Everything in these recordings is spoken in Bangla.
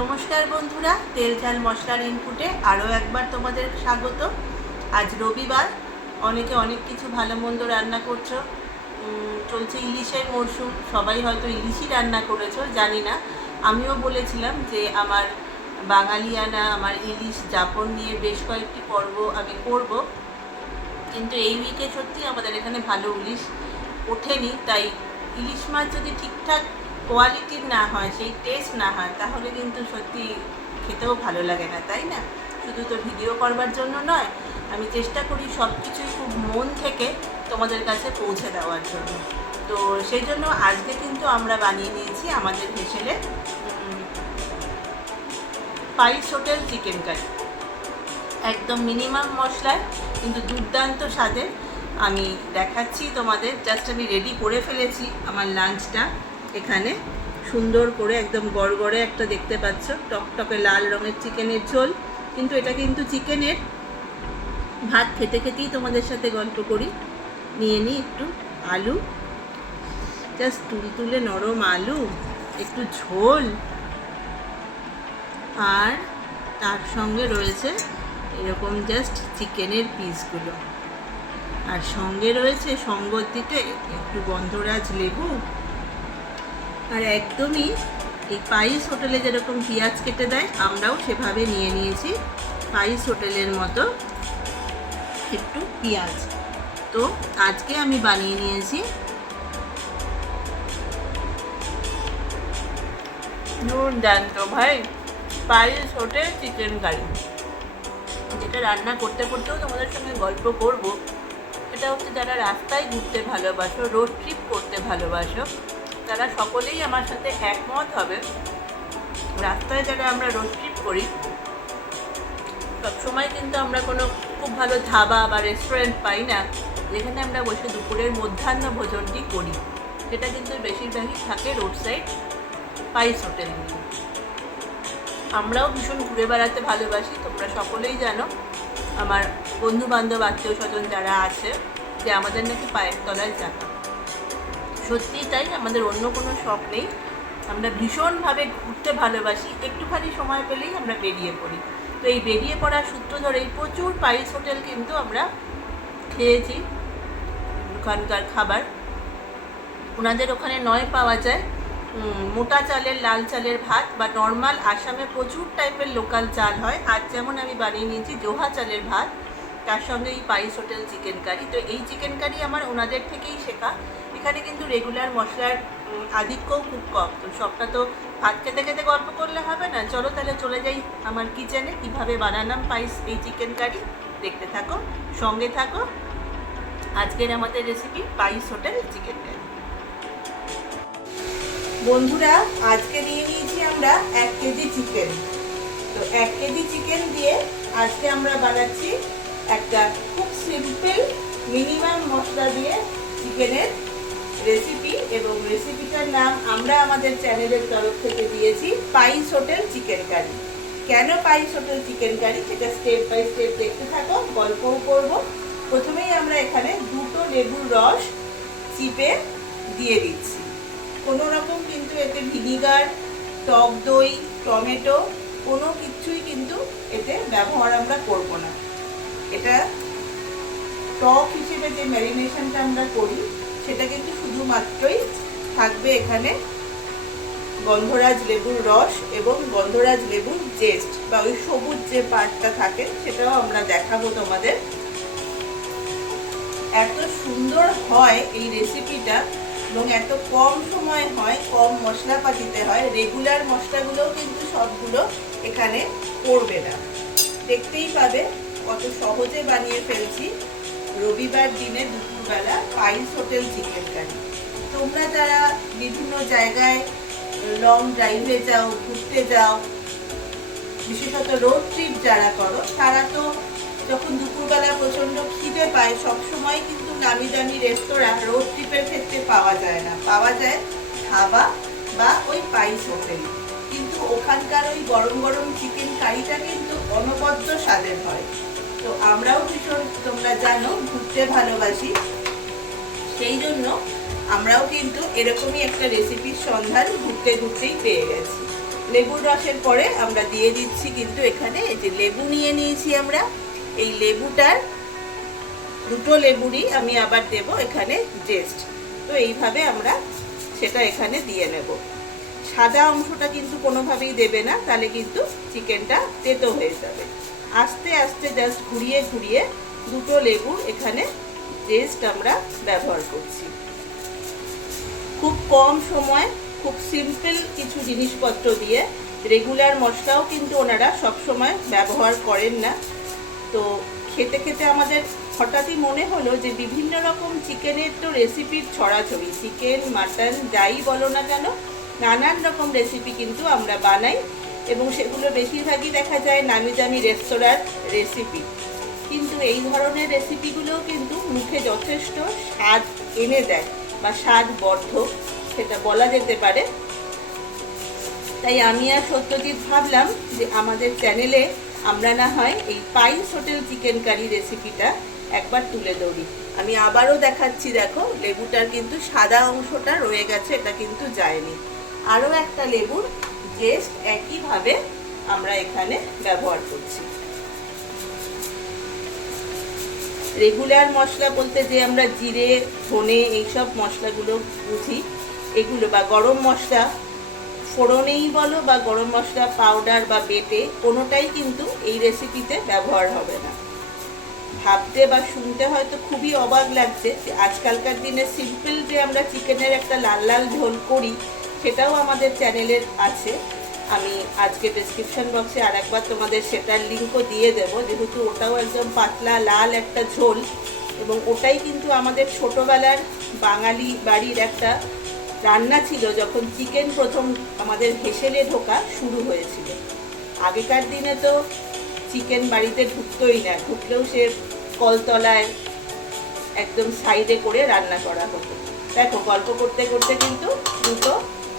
নমস্কার বন্ধুরা, তেল ঝাল মশলার ইনপুটে আরও একবার তোমাদের স্বাগত। আজ রবিবার, অনেকে অনেক কিছু ভালো মন্দ রান্না করছো। চলছে ইলিশের মরশুম, সবাই হয়তো ইলিশই রান্না করেছো, জানি না। আমিও বলেছিলাম যে আমার বাঙালিয়ানা, আমার ইলিশ যাপন নিয়ে বেশ কয়েকটি পর্ব আমি করব, কিন্তু এই উইকে সত্যি আমাদের এখানে ভালো ইলিশ ওঠেনি। তাই ইলিশ মাছ যদি ঠিকঠাক কোয়ালিটির না হয়, সেই টেস্ট না হয়, তাহলে কিন্তু সত্যি খেতেও ভালো লাগে না, তাই না? শুধু তো ভিডিও করবার জন্য নয়, আমি চেষ্টা করি সব কিছুই খুব মন থেকে তোমাদের কাছে পৌঁছে দেওয়ার জন্য। তো সেই জন্য আজকে কিন্তু আমরা বানিয়ে নিয়েছি আমাদের হেসেলে স্পাইস হোটেল চিকেন কারি। একদম মিনিমাম মশলায় কিন্তু দুর্দান্ত স্বাদের আমি দেখাচ্ছি তোমাদের। জাস্ট আমি রেডি করে ফেলেছি আমার লাঞ্চটা। এখানে সুন্দর করে একদম গড়গড়ে একটা দেখতে পাচ্ছ টকটকে লাল রঙের চিকেনের ঝোল। কিন্তু এটা কিন্তু চিকেনের ভাত খেতে খেতেই তোমাদের সাথে গল্প করি। নিয়ে নিই একটু আলু, জাস্ট তুলতুলে নরম আলু, একটু ঝোল, আর তার সঙ্গে রয়েছে এরকম জাস্ট চিকেনের পিসগুলো, আর সঙ্গে রয়েছে সঙ্গতিতে একটু গন্ধরাজ লেবু। আর একদমই এই স্পাইস হোটেলে যেরকম পেঁয়াজ কেটে দেয়, আমরাও সেভাবে নিয়ে নিয়েছি স্পাইস হোটেলের মতো একটু পেঁয়াজ। তো আজকে আমি বানিয়ে নিয়েছি দুর্দান্ত ভাই স্পাইস হোটেল চিকেন কারি, যেটা রান্না করতে করতেও তোমাদের সঙ্গে গল্প করব। এটা হচ্ছে যারা রাস্তায় ঘুরতে ভালোবাসো, রোড ট্রিপ করতে ভালোবাসো, তারা সকলেই আমার সাথে একমত হবে। রাস্তায় যারা আমরা রোড ট্রিপ করি, সবসময় কিন্তু আমরা কোনো খুব ভালো ধাবা বা রেস্টুরেন্ট পাই না যেখানে আমরা বসে দুপুরের মধ্যাহ্ন ভোজনটি করি। সেটা কিন্তু বেশিরভাগই থাকে রোড সাইড স্পাইস হোটেলগুলো। আমরাও ভীষণ ঘুরে বেড়াতে ভালোবাসি, তোমরা সকলেই জানো। আমার বন্ধু বান্ধব আত্মীয় স্বজন যারা আছে, যে আমাদের নাকি পায়ের তলায় জায়গা। সত্যিই তাই, আমাদের অন্য কোনো শখ নেই। আমরা ভীষণভাবে ঘুরতে ভালোবাসি, একটুখানি সময় পেলেই আমরা বেরিয়ে পড়ি। তো এই বেরিয়ে পড়ার সূত্র ধরেই প্রচুর স্পাইস হোটেল কিন্তু আমরা খেয়েছি। ওখানকার খাবার ওনাদের ওখানে নয় পাওয়া যায় মোটা চালের লাল চালের ভাত, বা নর্মাল আসামে প্রচুর টাইপের লোকাল চাল হয়। আর যেমন আমি বানিয়ে নিয়েছি জোহা চালের ভাত, তার সঙ্গে এই স্পাইস হোটেল চিকেন কারি। তো এই চিকেন কারি আমার ওনাদের থেকেই শেখা। এখানে কিন্তু রেগুলার মশলার আধিক্যও খুব কম। তো সবটা তো ভাত খেতে খেতে গল্প করলে হবে না, চলো তাহলে চলে যাই আমার কিচেনে, কীভাবে বানালাম এই চিকেন কারি। দেখতে থাকো, সঙ্গে থাকো। আজকের আমাদের recipe spice hotel chicken curry. বন্ধুরা, আজকে নিয়ে নিয়েছি আমরা 1 কেজি চিকেন। তো 1 কেজি চিকেন দিয়ে আজকে আমরা বানাচ্ছি একটা খুব সিম্পল মিনিমাম মশলা দিয়ে চিকেনের রেসিপি, এবং রেসিপিটার নাম আমরা আমাদের চ্যানেলের তরফ থেকে দিয়েছি স্পাইস হোটেল চিকেন কারি। কেন স্পাইস হোটেল চিকেন কারি, সেটা স্টেপ বাই স্টেপ দেখতে থাকো, গল্পও করব। প্রথমেই আমরা এখানে 2টো লেবুর রস চিপে দিয়ে দিচ্ছি। কোনো রকম কিন্তু এতে ভিনিগার, টক দই, টমেটো কোনো কিছুই কিন্তু এতে ব্যবহার আমরা করব না। এটা টক হিসেবে যে ম্যারিনেশনটা আমরা করি, সেটা কিন্তু শুধুমাত্রই থাকবে এখানে গন্ধরাজ লেবুর রস এবং গন্ধরাজ লেবুর জেস্ট, বা ওই সবুজ যে পার্টটা থাকে, সেটাও আমরা দেখাবো তোমাদের। এত সুন্দর হয় এই রেসিপিটা, এবং এত কম সময় হয়, কম মশলাপাতিতে হয়। রেগুলার মশলাগুলোও কিন্তু সবগুলো এখানে পড়বে না। দেখতেই পাবে কত সহজে বানিয়ে ফেলছি রবিবার দিনে দুপুরবেলা স্পাইস হোটেল চিকেন কারি। তোমরা যারা বিভিন্ন জায়গায় লং ড্রাইভে যাও, ঘুরতে যাও, বিশেষত রোড ট্রিপ যারা করো, তারা তো যখন দুপুরবেলা প্রচণ্ড খিদে পায়, সবসময় কিন্তু নামি দামি রেস্তোরাঁ রোড ট্রিপের ক্ষেত্রে পাওয়া যায় না, পাওয়া যায় ধাবা বা ওই স্পাইস হোটেল। কিন্তু ওখানকার ওই গরম গরম চিকেন কারিটা কিন্তু অনবদ্য স্বাদের হয়। তো আমরাও ভীষণ, তোমরা জানো, ঘুরতে ভালোবাসি, সেই জন্য আমরাও কিন্তু এরকমই একটা রেসিপির সন্ধান ঘুরতে ঘুরতেই পেয়ে গেছি। লেবুর রসের পরে আমরা দিয়ে দিচ্ছি কিন্তু এখানে এই যে লেবু নিয়ে নিয়েছি আমরা, এই লেবুটার দুটো লেবুরই আমি আবার দেব এখানে জেস্ট। তো এইভাবে আমরা সেটা এখানে দিয়ে নেব। সাদা অংশটা কিন্তু কোনোভাবেই দেবে না, তাহলে কিন্তু চিকেনটা তেতো হয়ে যাবে। আস্তে আস্তে জাস্ট ঘুরিয়ে ঘুরিয়ে দুটো লেবুর এখানে জেস্ট আমরা ব্যবহার করছি। খুব কম সময়, খুব সিম্পল কিছু জিনিসপত্র দিয়ে, রেগুলার মশলাও কিন্তু ওনারা সবসময় ব্যবহার করেন না। তো খেতে খেতে আমাদের হঠাৎই মনে হলো যে বিভিন্ন রকম চিকেনের তো রেসিপির ছড়াছড়ি, চিকেন মাটন যাই বলো না কেন নানান রকম রেসিপি কিন্তু আমরা বানাই, এবং সেগুলো বেশিরভাগই দেখা যায় নামি দামি রেস্তোরাঁর রেসিপি। কিন্তু এই ধরনের রেসিপিগুলোও কিন্তু মুখে যথেষ্ট স্বাদ এনে দেয় বা স্বাদ বর্ধক, সেটা বলা যেতে পারে। তাই আমি আর সত্যজিৎ ভাবলাম যে আমাদের চ্যানেলে আমরা না হয় এই পাইস হোটেল চিকেন কারি রেসিপিটা একবার তুলে ধরি। আমি আবারও দেখাচ্ছি, দেখো লেবুটার কিন্তু সাদা অংশটা রয়ে গেছে, এটা কিন্তু যায়নি। আরও একটা লেবুর জেস্ট একইভাবে আমরা এখানে ব্যবহার করছি। রেগুলার মশলা বলতে যে আমরা জিরে ধনে এইসব মশলাগুলো বুঝি, এগুলো বা গরম মশলা ফোড়নেই বলো বা গরম মশলা পাউডার বা বেটে, কোনোটাই কিন্তু এই রেসিপিতে ব্যবহার হবে না। ভাবতে বা শুনতে হয়তো খুবই অবাক লাগছে যে আজকালকার দিনে সিম্পল যে আমরা চিকেনের একটা লাল লাল ঝোল করি, সেটাও আমাদের চ্যানেলের আছে। আমি আজকে ডেসক্রিপশন বক্সে আরেকবার তোমাদের সেটার লিঙ্কও দিয়ে দেবো, যেহেতু ওটাও একদম পাতলা লাল একটা ঝোল, এবং ওটাই কিন্তু আমাদের ছোটোবেলার বাঙালি বাড়ির একটা রান্না ছিল, যখন চিকেন প্রথম আমাদের হেসেলে ঢোকা শুরু হয়েছিল। আগেকার দিনে তো চিকেন বাড়িতে ঢুকতোই না, ঢুকলেও সে কলতলায় একদম সাইডে করে রান্না করা হতো। দেখো গল্প করতে করতে কিন্তু দুটো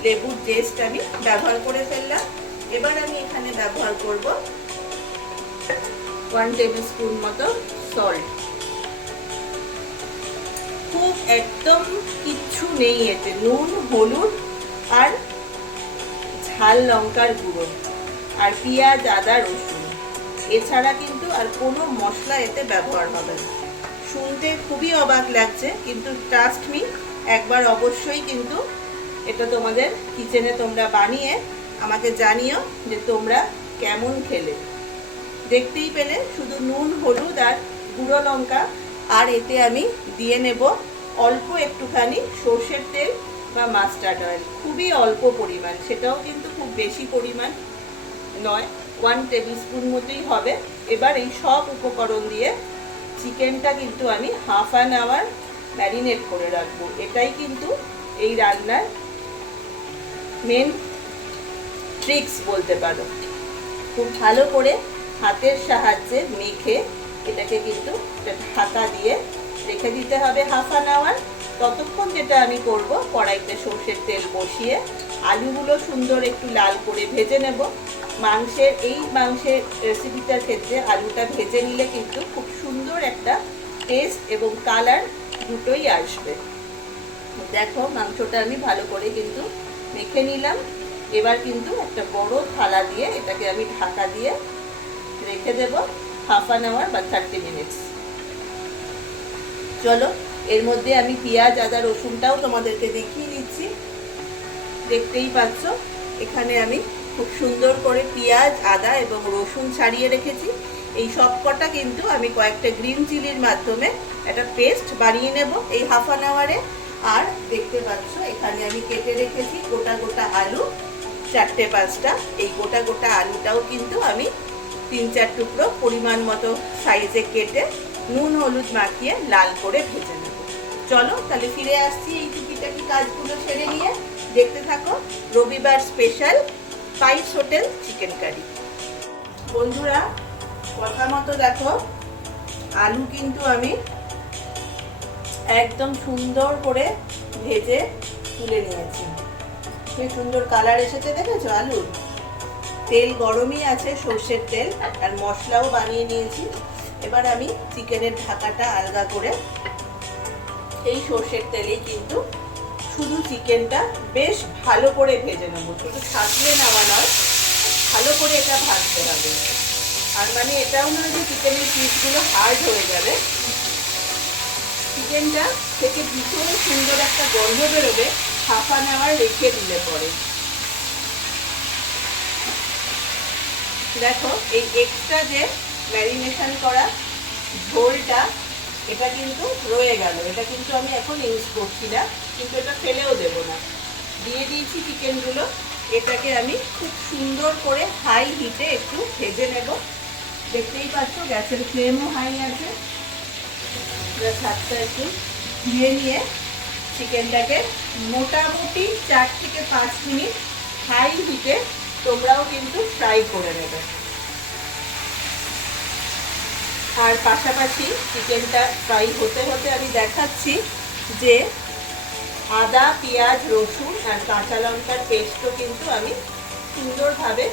লেবুর জেস্ট আমি ব্যবহার করে ফেললাম। এবার আমি এখানে ব্যবহার করব 1 টেবিল স্পুন মতো সল্ট। খুব একদম কিচ্ছু নেই এতে, নুন হলুদ আর ঝাল লঙ্কার গুঁড়ো আর পেঁয়াজ আদা রসুন, এছাড়া কিন্তু আর কোনো মশলা এতে ব্যবহার হবে না। শুনতে খুবই অবাক লাগছে, কিন্তু ট্রাস্ট মি, একবার অবশ্যই কিন্তু এটা তোমাদের কিচেনে তোমরা বানিয়ে আমাকে জানিও যে তোমরা কেমন খেলে। দেখতেই পেলে শুধু নুন হলুদ আর গুঁড়ো লঙ্কা, আর এতে আমি দিয়ে নেব অল্প একটুখানি সর্ষের তেল বা মাস্টার্ড অয়েল, খুবই অল্প পরিমাণ, সেটাও কিন্তু খুব বেশি পরিমাণ নয়, 1 টেবিল স্পুন মতোই হবে। এবার এই সব উপকরণ দিয়ে চিকেনটা কিন্তু আমি হাফ অ্যান আওয়ার ম্যারিনেট করে রাখবো। এটাই কিন্তু এই রান্নার মেন ট্রিক্স বলতে পারো। খুব ভালো করে হাতের সাহায্যে মেখে এটাকে কিন্তু ঢাকা দিয়ে রেখে দিতে হবে হাফ অ্যান আওয়ার। ততক্ষণ যেটা আমি করব, কড়াইতে সর্ষের তেল বসিয়ে আলুগুলো সুন্দর একটু লাল করে ভেজে নেব। এই মাংসের রেসিপিটার ক্ষেত্রে আলুটা ভেজে নিলে কিন্তু খুব সুন্দর একটা টেস্ট এবং কালার দুটোই আসবে। দেখো মাংসটা আমি ভালো করে কিন্তু মেখে নিলাম। এবার কিন্তু একটা বড় থালা দিয়ে এটাকে আমি ঢাকা দিয়ে রেখে দেব হাফ অ্যান আওয়ার বা 30 মিনিটস। চলো এর মধ্যে আমি পেঁয়াজ আদা রসুনটাও তোমাদেরকে দেখিয়ে দিচ্ছি। দেখতেই পাচ্ছ এখানে আমি খুব সুন্দর করে পেঁয়াজ আদা এবং রসুন ছাড়িয়ে রেখেছি। এই সব কটা কিন্তু আমি কয়েকটা গ্রিন চিলির মাধ্যমে একটা পেস্ট বানিয়ে নেব এই হাফ অ্যান আওয়ারে। আর দেখতে পাচ্ছ এখানে আমি কেটে রেখেছি গোটা গোটা আলু 4-5টা। এই গোটা গোটা আলুটাও কিন্তু আমি 3-4 টুকরো পরিমাণ মতো সাইজে কেটে নুন হলুদ মাখিয়ে লাল করে ভেজে নেব। চলো তাহলে ফিরে আসছি এই টুকিটাকি কাজগুলো সেরে নিয়ে। দেখতে থাকো রবিবার স্পেশাল পাইস হোটেল চিকেন কারি। বন্ধুরা কথা মতো দেখো আলু কিন্তু আমি একদম সুন্দর করে ভেজে তুলে নিয়েছি। কি সুন্দর কালার এসেছে দেখেছো আলুর। তেল গরমই আছে, সর্ষের তেল, আর মশলাও বানিয়ে নিয়েছি। এবার আমি চিকেনের ঢাকাটা আলগা করে এই সর্ষের তেলেই কিন্তু শুধু চিকেনটা বেশ ভালো করে ভেজে নেবো। শুধু থাকলে নেওয়া নয়, করে এটা ভাজতে হবে। আর মানে এটাও নয় যে চিকেনের পিসগুলো হার্ড হয়ে যাবে, চিকেনটা থেকে ভীষণ সুন্দর একটা গন্ধ বেরোবে হাফ অ্যান আওয়ার রেখে দিলে পরে। দেখো এই এক্সট্রা যে ম্যারিনেশন করা ঝোলটা এটা কিন্তু রয়ে গেল, এটা কিন্তু আমি এখন ইউজ করছি না, কিন্তু এটা ফেলেও দেব না। দিয়ে দিয়েছি চিকেনগুলো, এটাকে আমি খুব সুন্দর করে হাই হিটে একটু ভেজে নেব। দেখতেই পাচ্ছ গ্যাসের ফ্লেমও হাই আছে। হাতটা একটু ধুয়ে নিয়ে চিকেনটাকে মোটামুটি 4 থেকে 5 মিনিট হাই হিটে তোমরাও কিন্তু ফ্রাই করে নেবে। আর পাশাপাশি চিকেনটা ফ্রাই হতে হতে আমি দেখাচ্ছি যে আদা, পেঁয়াজ, রসুন আর কাঁচা লঙ্কার পেস্টও কিন্তু আমি সুন্দরভাবে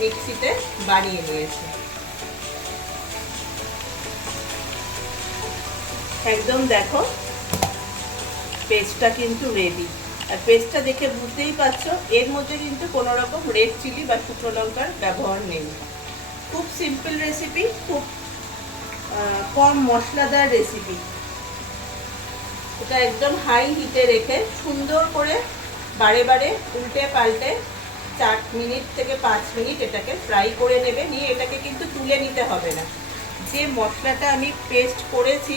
মিক্সিতে বানিয়ে নিয়েছি। একদম দেখো পেস্টটা কিন্তু রেডি। আর পেস্টটা দেখে বুঝতেই পারছো এর মধ্যে কিন্তু কোনো রকম রেড চিলি বা শুকনো লঙ্কার ব্যবহার নেই। খুব সিম্পল রেসিপি, খুব কম মশলাদার রেসিপি। এটা একদম হাই হিটে রেখে সুন্দর করে বারে বারে উল্টে পাল্টে 4 মিনিট থেকে 5 মিনিট এটাকে ফ্রাই করে নেবে। নিয়ে এটাকে কিন্তু তুলে নিতে হবে না, যে মশলাটা আমি পেস্ট করেছি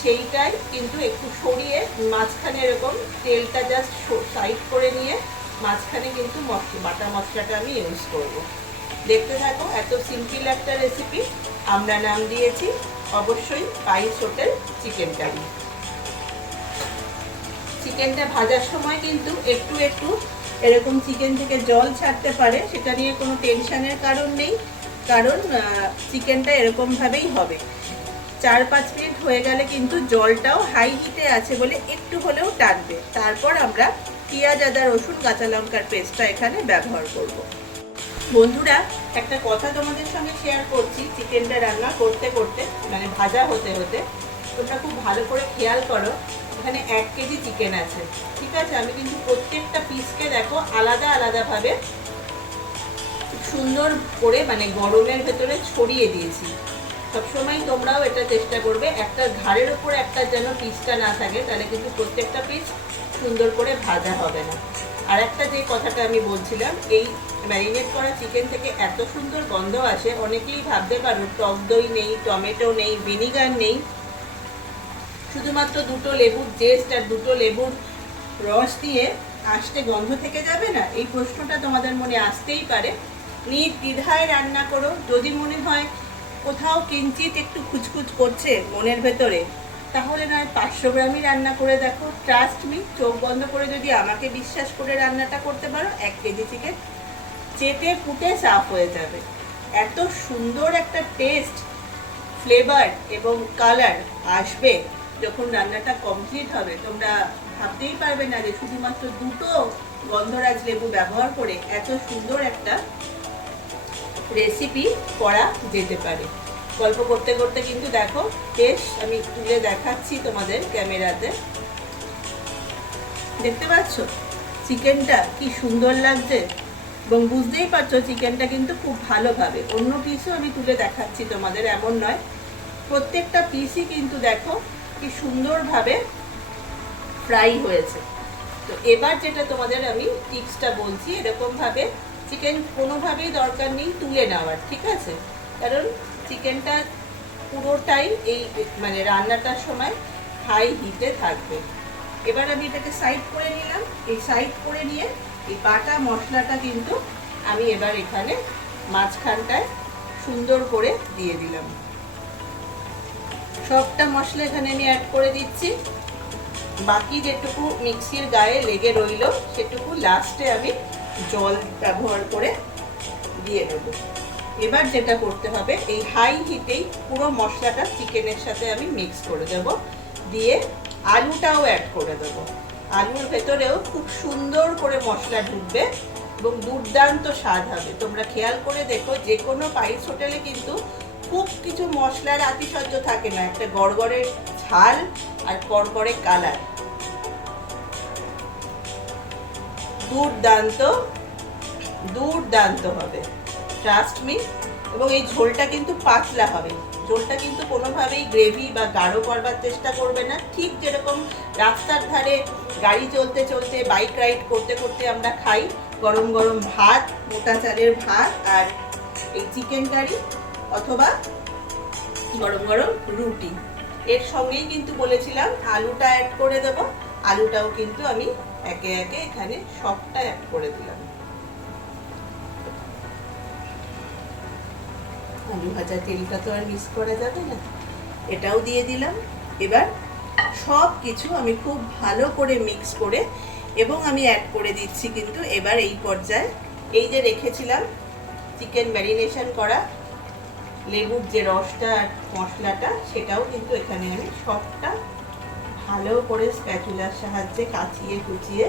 সেইটাই কিন্তু একটু সরিয়ে মাঝখানে এরকম তেলটা জাস্ট সাইড করে নিয়ে মাঝখানে কিন্তু বাটা মশলাটা আমি ইউজ করব। দেখতে থাকো, এত সিম্পল একটা রেসিপি। আমরা নাম দিয়েছি অবশ্যই স্পাইস হোটেল চিকেন কারি। চিকেনটা ভাজার সময় কিন্তু একটু একটু এরকম চিকেন থেকে জল ছাড়তে পারে, সেটা নিয়ে কোনো টেনশনের কারণ নেই, কারণ চিকেনটা এরকমভাবেই হবে। 4-5 মিনিট হয়ে গেলে কিন্তু জলটাও হাই হিটে আছে বলে একটু হলেও টানবে। তারপর আমরা পেঁয়াজ, আদা, রসুন, কাঁচা লঙ্কার পেস্টটা এখানে ব্যবহার করব। বন্ধুরা, একটা কথা তোমাদের সঙ্গে শেয়ার করছি, চিকেনটা রান্না করতে করতে মানে ভাজা হতে হতে তোমরা খুব ভালো করে খেয়াল করো, এখানে 1 কেজি চিকেন আছে, ঠিক আছে? আমি কিন্তু প্রত্যেকটা পিসকে দেখো আলাদা আলাদাভাবে সুন্দর করে মানে গরমের ভেতরে ছড়িয়ে দিয়েছি। সবসময় তোমরাও এটা চেষ্টা করবে একটা ঘাড়ের ওপর একটা যেন পিসটা না থাকে, তাহলে কিন্তু প্রত্যেকটা পিস সুন্দর করে ভাজা হবে না। আর একটা যে কথাটা আমি বলছিলাম, এই ম্যারিনেট করা চিকেন থেকে এত সুন্দর গন্ধ আসে, অনেকেই ভাবতে পারো টক দই নেই, টমেটো নেই, ভিনিগার নেই, শুধুমাত্র 2টো লেবুর জেস্ট আর 2টো লেবুর রস দিয়ে আসতে গন্ধ থেকে যাবে না। এই প্রশ্নটা তোমাদের মনে আসতেই পারে। নির্দ্বিধায় রান্না করো। যদি মনে হয় কোথাও কিঞ্চিত একটু খুচখুচ করছে মনের ভেতরে, তাহলে নয় 500 গ্রামই রান্না করে দেখো। ট্রাস্ট মি, চোখ বন্ধ করে যদি আমাকে বিশ্বাস করে রান্নাটা করতে পারো, 1 কেজি চিকেন চেটে পুটে সাফ হয়ে যাবে। এত সুন্দর একটা টেস্ট, ফ্লেভার এবং কালার আসবে যখন রান্নাটা কমপ্লিট হবে। তোমরা ভাবতেই পারবে না যে শুধুমাত্র 2টো গন্ধরাজ লেবু ব্যবহার করে এত সুন্দর একটা রেসিপি করা যেতে পারে। গল্প করতে করতে কিন্তু দেখো বেশ আমি তুলে দেখাচ্ছি তোমাদের ক্যামেরাতে, দেখতে পাচ্ছ চিকেনটা কি সুন্দর লাগছে, এবং বুঝতেই পারছো চিকেনটা কিন্তু খুব ভালোভাবে, অন্য পিসও আমি তুলে দেখাচ্ছি তোমাদের, এমন নয়, প্রত্যেকটা পিসই কিন্তু দেখো কি সুন্দরভাবে ফ্রাই হয়েছে। তো এবার যেটা তোমাদের আমি টিপসটা বলছি, এরকমভাবে চিকেন কোনোভাবেই দরকার নেই তুলে নেওয়ার, ঠিক আছে? কারণ চিকেনটা পুরোটাই এই মানে রান্নাটার সময় হাই হিটে থাকবে। এবার আমি এটাকে সাইড করে নিলাম। এই সাইড করে নিয়ে এই বাটা মশলাটা কিন্তু আমি এবার এখানে মাঝখানটায় সুন্দর করে দিয়ে দিলাম। সবটা মশলা এখানে আমি অ্যাড করে দিচ্ছি। বাকি যেটুকু মিক্সির গায়ে লেগে রইল সেটুকু লাস্টে আমি জল ব্যবহার করে দিয়ে দেবো। এবার যেটা করতে হবে, এই হাই হিটেই পুরো মশলাটা চিকেনের সাথে আমি মিক্স করে দেব, দিয়ে আলুটাও অ্যাড করে দেব। আলুর ভেতরেও খুব সুন্দর করে মশলা ঢুকবে এবং দুর্দান্ত স্বাদ হবে। তোমরা খেয়াল করে দেখো, যে কোনো স্পাইস হোটেলে কিন্তু খুব কিছু মশলার আতিশয্য থাকে না, একটা গড়গড়ে ঝাল আর কড়কড়ে কালার, দুর্দান্ত দুর্দান্ত হবে। Trust me. এবং এই ঝোলটা কিন্তু পাতলা হবে, ঝোলটা কিন্তু কোনোভাবেই গ্রেভি বা গাঢ় করবার চেষ্টা করবে না। ঠিক যেরকম রাস্তার ধারে গাড়ি চলতে চলতে বাইক রাইড করতে করতে আমরা খাই গরম গরম ভাত, মোটা চালের ভাত আর এই চিকেন কারি অথবা গরম গরম রুটি, এর সঙ্গেই কিন্তু বলেছিলাম আলুটা অ্যাড করে দেব। আলুটাও কিন্তু আমি একে একে এখানে সবটা অ্যাড করে দিলাম। আলু ভাজা তেলটা তো আর মিস করা যাবে না, এটাও দিয়ে দিলাম। এবার সব কিছু আমি খুব ভালো করে মিক্স করে এবং আমি অ্যাড করে দিচ্ছি কিন্তু এবার এই পর্যায়ে এই যে রেখেছিলাম চিকেন ম্যারিনেশন করা লেবুর যে রসটা আর মশলাটা, সেটাও কিন্তু এখানে আমি সবটা ভালো করে স্প্যাচুলার সাহায্যে কাচিয়ে কুচিয়ে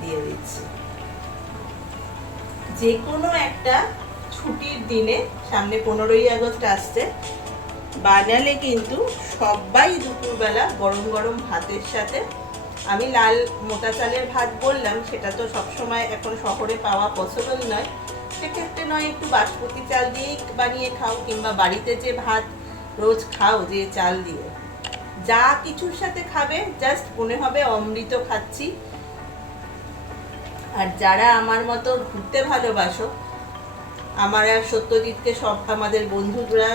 দিয়ে দিচ্ছি। যে কোনো একটা ছুটির দিনে, সামনে 15ই আগস্ট আসছে, বানালে কিন্তু সবাই দুপুরবেলা গরম গরম ভাতের সাথে, আমি লাল মোটা চালের ভাত বললাম, সেটা তো সবসময় এখন শহরে পাওয়া পসিবল নয়, সেক্ষেত্রে নয় একটু বাসমতি চাল দিয়েই বানিয়ে খাও, কিংবা বাড়িতে যে ভাত রোজ খাও যে চাল দিয়ে, যা কিছুর সাথে খাবে জাস্ট মনে হবে অমৃত খাচ্ছি। আর যারা আমার মতো ঘুরতে ভালোবাসো, আমার আর সত্যজিৎকে সব আমাদের বন্ধুরা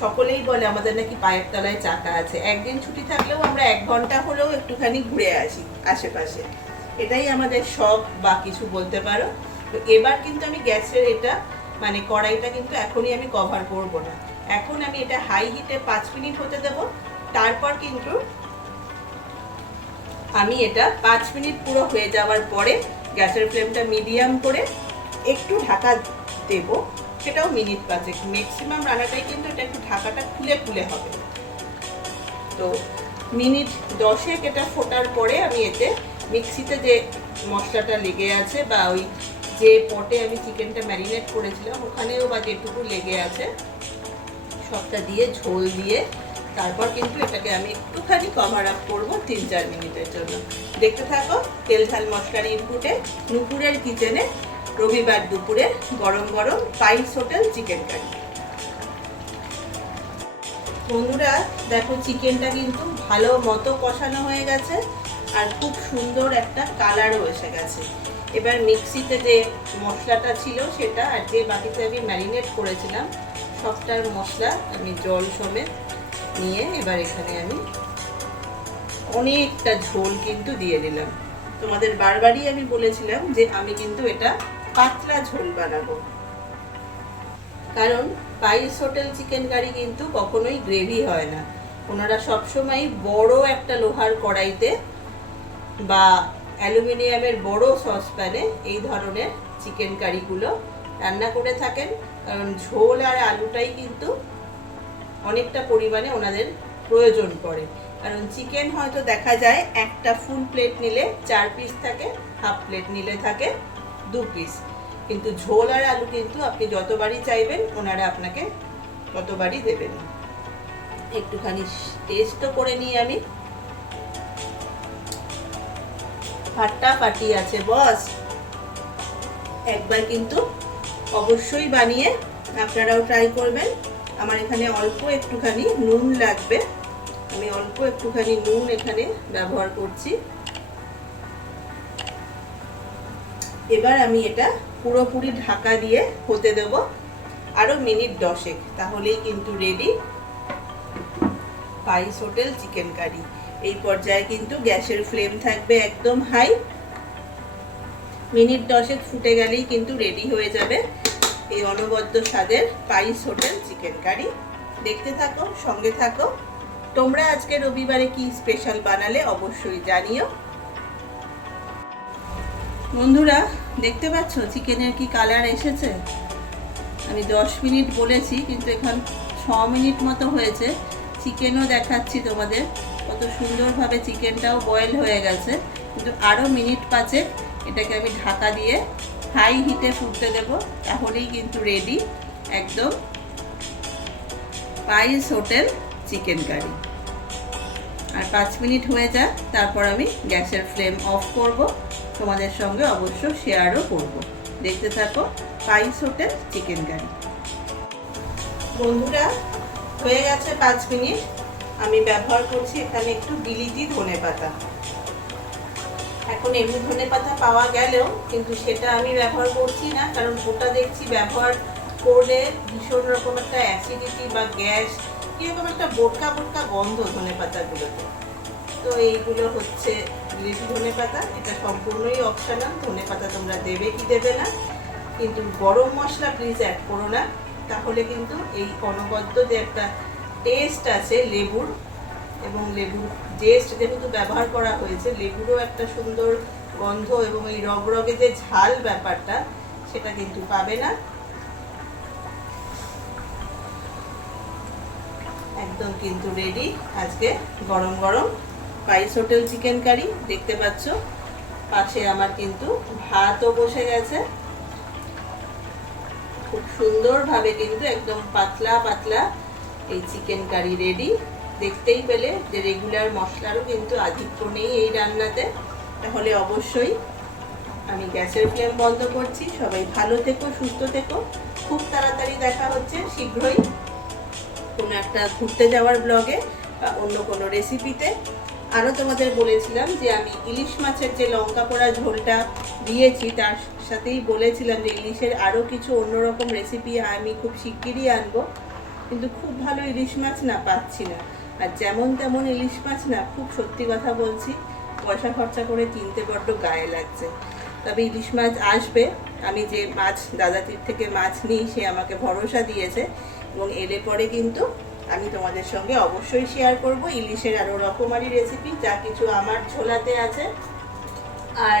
সকলেই বলে আমাদের নাকি পায়ের তলায় চাকা আছে, একদিন ছুটি থাকলেও আমরা 1 ঘন্টা হলেও একটুখানি ঘুরে আসি আশেপাশে, এটাই আমাদের শখ বা কিছু বলতে পারো। তো এবার কিন্তু আমি গ্যাসের এটা মানে কড়াইটা কিন্তু এখনই আমি কভার করব না, এখন আমি এটা হাই হিটে 5 মিনিট হতে দেব। তারপর কিন্তু আমি এটা 5 মিনিট পুরো হয়ে যাওয়ার পরে গ্যাসের ফ্লেমটা মিডিয়াম করে একটু ঢাকা দেব, সেটাও মিনিট 5। ম্যাক্সিমাম রান্নাটাই কিন্তু এটা একটু ঢাকাটা খুলে খুলে হবে। তো মিনিট 10 এটা ফোটার পরে আমি এতে মিক্সিতে যে মশলাটা লেগে আছে বা ওই যে পটে আমি চিকেনটা ম্যারিনেট করেছিলাম ওখানেও বা যেটুকু লেগে আছে সবটা দিয়ে ঝোল দিয়ে তারপর কিন্তু এটাকে আমি একটুখানি কভার আপ করবো 3-4 মিনিটের জন্য। দেখতে থাকো তেল ঝাল মশলার ইনপুটে নুপুরের কিচেনে রবিবার দুপুরে গরম গরম স্পাইস হোটেল চিকেন কারি। বন্ধুরা দেখো চিকেনটা কিন্তু ভালো মতো কষানো হয়ে গেছে আর খুব সুন্দর একটা কালারও এসে গেছে। এবার মিক্সিতে যে মশলাটা ছিল সেটা আর যে বাটিতে আমি ম্যারিনেট করেছিলাম সবটার মশলা আমি জল সমেত নিয়ে এবার এখানে আমি অনেকটা ঝোল কিন্তু দিয়ে দিলাম। তোমাদের বারবারই আমি বলেছিলাম যে আমি কিন্তু এটা পাতলা ঝোল বানাবো, কারণ স্পাইস হোটেল চিকেন কারি কিন্তু কখনোই গ্রেভি হয় না। ওনারা সবসময় বড় একটা লোহার কড়াইতে বা অ্যালুমিনিয়ামের বড় সসপ্যানে এই ধরনের চিকেন কারিগুলো রান্না করে থাকেন, কারণ ঝোল আর আলুটাই কিন্তু অনেকটা পরিমাণে ওনাদের প্রয়োজন পড়ে। কারণ চিকেন হয়তো দেখা যায় একটা ফুল প্লেট নিলে 4 পিস থাকে, হাফ প্লেট নিলে থাকে 2 পিস, কিন্তু ঝোল আর আলু কিন্তু আপনি যতবারই চাইবেন ওনারা আপনাকে ততবারই দেবেন। একটুখানি টেস্টও করে নিই আমি। ফাটাফাটি আছে বস, একবার কিন্তু অবশ্যই বানিয়ে আপনারাও ট্রাই করবেন। আমার এখানে অল্প একটুখানি নুন লাগবে, আমি অল্প একটুখানি নুন এখানে ব্যবহার করছি। এবার আমি এটা পুরোপুরি ঢাকা দিয়ে হতে দেব আরো মিনিট 10, তাহলেই কিন্তু ready spice hotel chicken curry. এই পর্যায়ে কিন্তু গ্যাসের ফ্লেম থাকবে একদম হাই। মিনিট 10 ফুটে গেলেই কিন্তু রেডি হয়ে যাবে এই অনবদ্য স্বাদের স্পাইস হোটেল চিকেন কারি। দেখতে থাকো, সঙ্গে থাকো। তোমরা আজকে রবিবারে কি স্পেশাল বানালে অবশ্যই জানিও। বন্ধুরা দেখতে পাচ্ছ চিকেনের কি কালার এসেছে। আমি 10 মিনিট বলেছি কিন্তু এখন 6 মিনিট মতো হয়েছে। চিকেনও দেখাচ্ছি তোমাদের কত সুন্দরভাবে চিকেনটাও বয়েল হয়ে গেছে, কিন্তু আরও মিনিট 5 এটাকে আমি ঢাকা দিয়ে হাই হিটে ফুটতে দেব, তাহলেই কিন্তু রেডি একদম স্পাইস হোটেল চিকেন কারি। আর 5 মিনিট হয়ে যায়, তারপর আমি গ্যাসের ফ্লেম অফ করব, তোমাদের সঙ্গে অবশ্য শেয়ারও করব। দেখতে থাকো স্পাইস হোটেল চিকেন কারি। বন্ধুরা, হয়ে গেছে 5 মিনিট। আমি ব্যবহার করছি এখানে একটু বিলিতি ধনেপাতা। এখন এমনি ধনেপাতা পাওয়া গেলেও কিন্তু সেটা আমি ব্যবহার করছি না, কারণ ওটা দেখছি ব্যবহার করলে ভীষণ রকম একটা অ্যাসিডিটি বা গ্যাস, কীরকম একটা বোটকা বোটকা গন্ধ ধনেপাতাগুলোতে। তো এইগুলো হচ্ছে বিলিতি ধনেপাতা। এটা সম্পূর্ণই অপশনাল, ধনেপাতা তোমরা দেবে কি দেবে না, কিন্তু গরম মশলা প্লিজ অ্যাড করো না, তাহলে কিন্তু এই অনবদ্য যে একটা টেস্ট আছে লেবুর, এবং লেবুর জেস্ট যেহেতু ব্যবহার করা হয়েছে, লেবুরও একটা সুন্দর গন্ধ এবং এই রগরগে যে ঝাল ব্যাপারটা সেটা কিন্তু পাবে না। একদম কিন্তু রেডি আজকে গরম গরম স্পাইস হোটেল চিকেন কারি। দেখতে পাচ্ছ পাশে আমার কিন্তু ভাতও বসে গেছে, খুব সুন্দরভাবে কিন্তু একদম পাতলা পাতলা এই চিকেন কারি রেডি। দেখতেই পেলে যে রেগুলার মশলারও কিন্তু আধিক্য নেই এই রান্নাতে। তাহলে অবশ্যই আমি গ্যাসের ফ্লেম বন্ধ করছি। সবাই ভালো থেকো, সুস্থ থেকো। খুব তাড়াতাড়ি দেখা হচ্ছে শীঘ্রই কোনো একটা ঘুরতে যাওয়ার ব্লগে বা অন্য কোনো রেসিপিতে। আরও তোমাদের বলেছিলাম যে আমি ইলিশ মাছের যে লঙ্কা পোড়া ঝোলটা দিয়েছি তার সাথেই বলেছিলাম যে ইলিশের আরও কিছু অন্যরকম রেসিপি আমি খুব শিগগিরই আনবো, কিন্তু খুব ভালো ইলিশ মাছ না পাচ্ছি না। আর যেমন তেমন ইলিশ মাছ না, খুব সত্যি কথা বলছি, পয়সা খরচা করে কিনতে বড্ড গায়ে লাগছে। তবে ইলিশ মাছ আসবে। আমি যে মাছ দাদাটির থেকে মাছ নিই সে আমাকে ভরসা দিয়েছে, এবং এলে পরে কিন্তু আমি তোমাদের সঙ্গে অবশ্যই শেয়ার করব ইলিশের আরও রকমারি রেসিপি যা কিছু আমার ঝোলাতে আছে। আর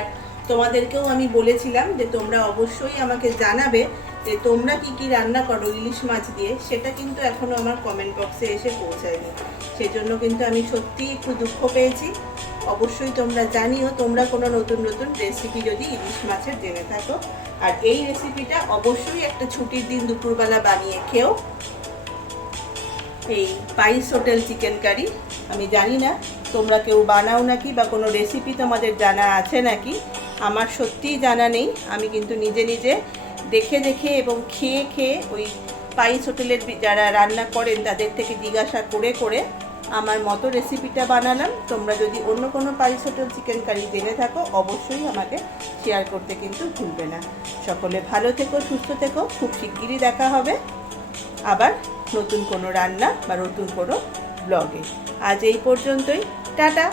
তোমাদেরকেও আমি বলেছিলাম যে তোমরা অবশ্যই আমাকে জানাবে যে তোমরা কি কি রান্না করো ইলিশ মাছ দিয়ে, সেটা কিন্তু এখনও আমার কমেন্ট বক্সে এসে পৌঁছায়নি। সেজন্য কিন্তু আমি সত্যিই একটু দুঃখ পেয়েছি। অবশ্যই তোমরা জানিও তোমরা কোনো নতুন নতুন রেসিপি যদি ইলিশ মাছের জেনে থাকো। আর এই রেসিপিটা অবশ্যই একটা ছুটির দিন দুপুরবেলা বানিয়ে খেও, এই স্পাইস হোটেল চিকেন কারি। আমি জানি না তোমরা কেউ বানাও নাকি বা কোনো রেসিপি তোমাদের জানা আছে নাকি, আমার সত্যিই জানা নেই। আমি কিন্তু নিজে নিজে দেখে দেখে এবং খেয়ে খেয়ে ওই স্পাইস হোটেলের যারা রান্না করেন তাদের থেকে জিজ্ঞাসা করে করে আমার মতো রেসিপিটা বানালাম। তোমরা যদি অন্য কোনো স্পাইস হোটেল চিকেন কারি জেনে থাকো অবশ্যই আমাকে শেয়ার করতে কিন্তু ভুলবে না। সকলে ভালো থেকো, সুস্থ থেকো। খুব শিগগিরই দেখা হবে আবার নতুন কোনো রান্না বা নতুন কোনো ব্লগে। আজ এই পর্যন্তই, টাটা।